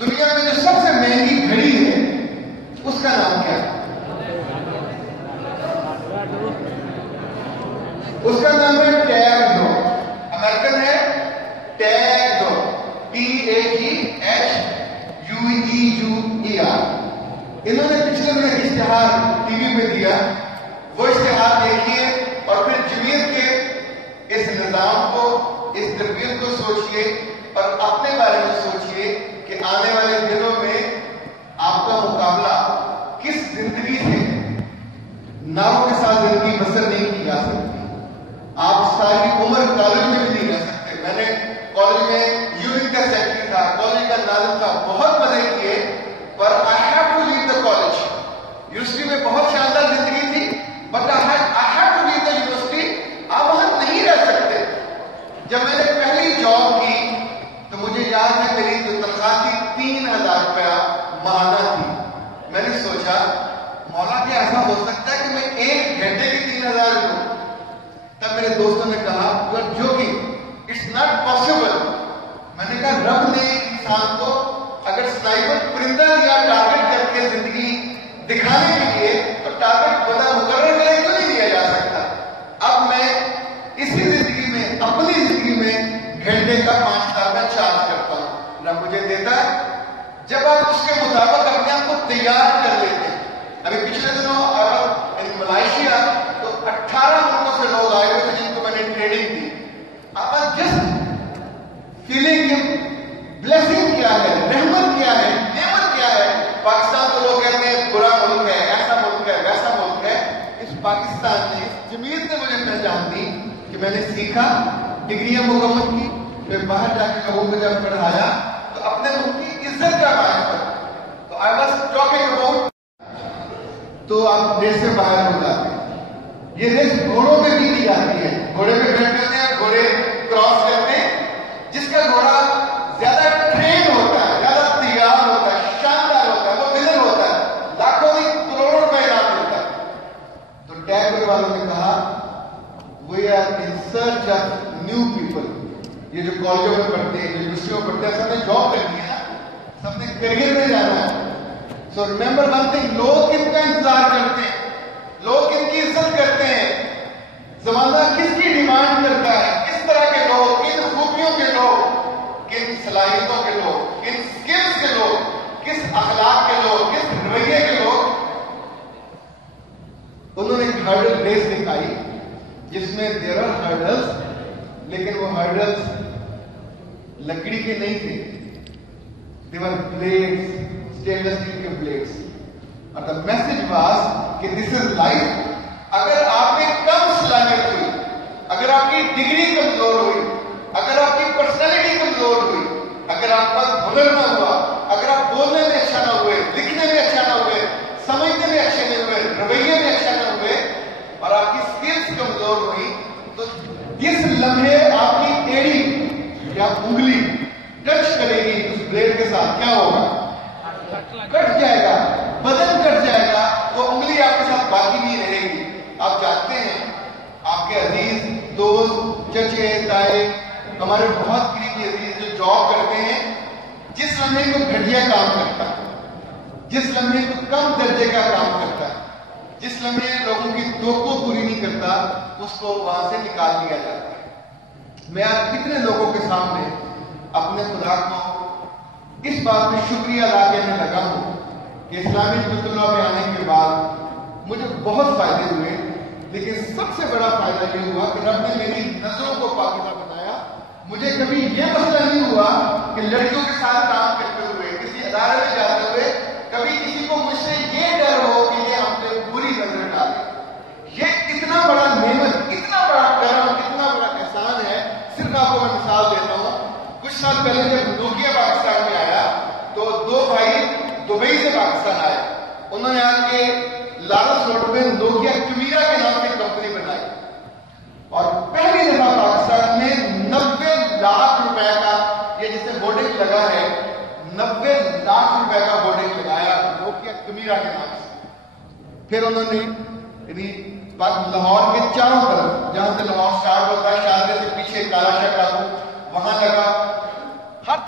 دنیا میں جو سب سے مہنگی گھڑی ہے اس کا نام کیا ہے؟ اس کا نام ہے ٹیگو. امریکن ہے ٹیگو, TAGHUEUER. انہوں نے پچھلے میں اشتہار ٹی وی میں دیا, وہ اشتہار دیکھیے اور پھر جمعیت کے اس نظام کو, اس تربیت کو سوچئے اور اپنے بارے میں سوچئے کہ آنے والے دنوں میں آپ کا مقابلہ کس زندگی سے, ناؤ کے ساتھ زندگی بسر نہیں کی جا سکتی. آپ ساری عمر کالج میں بھی نہیں رہ سکتے. میں نے کالج میں یونٹ کا سیکرٹری تھا, کالج کا ناظم تھا, بہت مزے کیے, پر I have to leave the college. University میں بہت شاندار زندگی تھی, but I have to leave the university. آپ وہاں نہیں رہ سکتے. جب میں نے پہلی جاب کی تو مجھے یاد ہے میری جو تنخواہ تھی 3,000 روپیہ ماہانہ تھی. میں نے سوچا مولا کیا ایسا ہو سکتا ہے کہ میں 1 گھنٹے کی 3,000 لوں؟ تب میرے دوستوں نے کہا you are joking, it's not possible. میں نے کہا رب نے انسان کو اگر سنائپر پرندہ دیا ٹارگٹ کر کے زندگی دکھانے کے لیے, تو ٹارگٹ بنا مقرر کرے کیوں نہیں دیا جا سکتا؟ اب میں اسی زندگی میں, اپنی زندگی میں گھنٹے کا 5,000 میں چارج کرتا ہوں. رب مجھے دیتا ہے جب آپ اس کے مطابق اپنے آپ کو تیار کر لیتے ہیں. ابھی پچھلے دنوں ملائیشیا تو 18 ملکوں سے لوگ آئے ہوئے تھے جن کو میں نے ٹریننگ دی. آپ جسٹ فیلنگ بلیسنگ کیا ہے, رحمت کیا ہے, نعمت کیا ہے. پاکستان کو لوگ کہتے ہیں برا ملک ہے, ایسا ملک ہے, ویسا ملک ہے. اس پاکستان نے, اس جمعیت نے مجھے پہچان دی کہ میں نے سیکھا, ڈگریاں مکمل کی, پھر باہر جا کے لوگوں کو جب پڑھایا تو اپنے ملک کی عزت کا باعث بنا. تو I was talking about, تو آپ ریس سے باہر ہو جاتے ہیں. یہ ریس گھوڑوں پہ بھی کی جاتی ہے. گھوڑے پہ بیٹھتے ہوتے ہیں, گھوڑے کراس کرتے ہیں. جس کا گھوڑا زیادہ ٹرین ہوتا ہے, زیادہ تیار ہوتا ہے, شاندار ہوتا ہے, وہ ونر ہوتا ہے, لاکھوں نہیں کروڑوں روپے انعام ملتا ہے. تو ٹیگ والوں نے کہا we are in search of new people. یہ جو کالجوں میں پڑھتے ہیں, یونیورسٹیوں میں پڑھتے ہیں, سب نے جاب کرنی ہے نا, سب نے کیریئر میں جانا ہے. سو ریمبر ون تھنگ, لوگ کن کا انتظار کرتے ہیں, لوگ کن کی عزت کرتے ہیں, زمانہ کس کی ڈیمانڈ کرتا ہے, کس طرح کے لوگ, کن خوبیوں کے لوگ, کن صلاحیتوں کے لوگ, کن سکلز کے لوگ, کس اخلاق کے لوگ, کس رویے کے لوگ. انہوں نے ایک ہرڈل ریس دکھائی جس میں دیر آر ہرڈلز, لیکن وہ ہرڈلز لکڑی کے نہیں تھے, دیور بلیڈز, اسٹینلیس اسٹیل کے بلیڈز. اور دا میسج واز کہ دس از لائف. اگر آپ میں کم صلاحیت ہوئی, اگر آپ کی ڈگری کمزور ہوئی, اگر آپ کی پرسنالٹی کمزور ہوئی, اگر آپ کا ہنر نہ ہوا, اگر آپ بولنے میں اچھا نہ ہوئے, لکھنے میں اچھا نہ ہوئے, سمجھنے میں اچھے نہیں ہوئے, رویے میں اچھا نہ ہوئے, اور آپ کی سکلز کمزور ہوئی, تو جس لمحے آپ کی ایڑی یا انگلی ٹچ کرے گی اس بلیڈ کے ساتھ, کیا ہوگا؟ کٹ جائے گا, بدن کٹ جائے گا, وہ انگلی آپ کے ساتھ باقی نہیں رہے گی. آپ جانتے ہیں آپ کے عزیز دوست, چچے, تائے, ہمارے بہت قریبی عزیز جو جاب کرتے ہیں, جس لمحے کو گھٹیا کام کرتا ہے, جس لمحے کو کم درجے کا کام کرتا ہے, جس لمحے لوگوں کی توقع پوری نہیں کرتا, اس کو وہاں سے نکال دیا جاتا ہے. میں آج کتنے لوگوں کے سامنے اپنے خدا کو اس بات میں شکریہ ادا کرنے لگا ہوں کہ اسلامی حکمت اللہ میں آنے کے بعد مجھے بہت فائدے ہوئے, لیکن سب سے بڑا فائدہ یہ ہوا کہ رب نے میری نظروں کو پاکیزہ بنایا. مجھے کبھی یہ مسئلہ نہیں ہوا کہ لڑکیوں کے ساتھ کام کرتے ہوئے, کسی ادارے میں جاتے ہوئے, کبھی کسی کو مجھ سے یہ ڈر ہو کہ یہ ہم سے بری نظر ڈالے. یہ اتنا بڑا نعمت, اتنا بڑا کرم, اتنا بڑا احسان ہے. صرف آپ کو میں مثال دیتا ہوں. کچھ سال پہلے جب نوکیا پاکستان میں آیا تو 2 بھائی دبئی سے پاکستان آئے. انہوں نے آ کے لارنس روڈ میں نوکیا کمیرا کے نام سے کمپنی بنائی, اور پہلی دفعہ پاکستان میں 90 لاکھ روپے کا, یہ جس سے بورڈنگ لگا ہے, 90 لاکھ روپے کا بورڈنگ لگایا نوکیا کمیرا کے نام سے. پھر انہوں نے لاہور کے چاروں طرف, جہاں سے لاہور سٹارٹ ہوتا ہے, شارجہ سے پیچھے کالا شاہ ٹاپو, وہاں لگا. ہر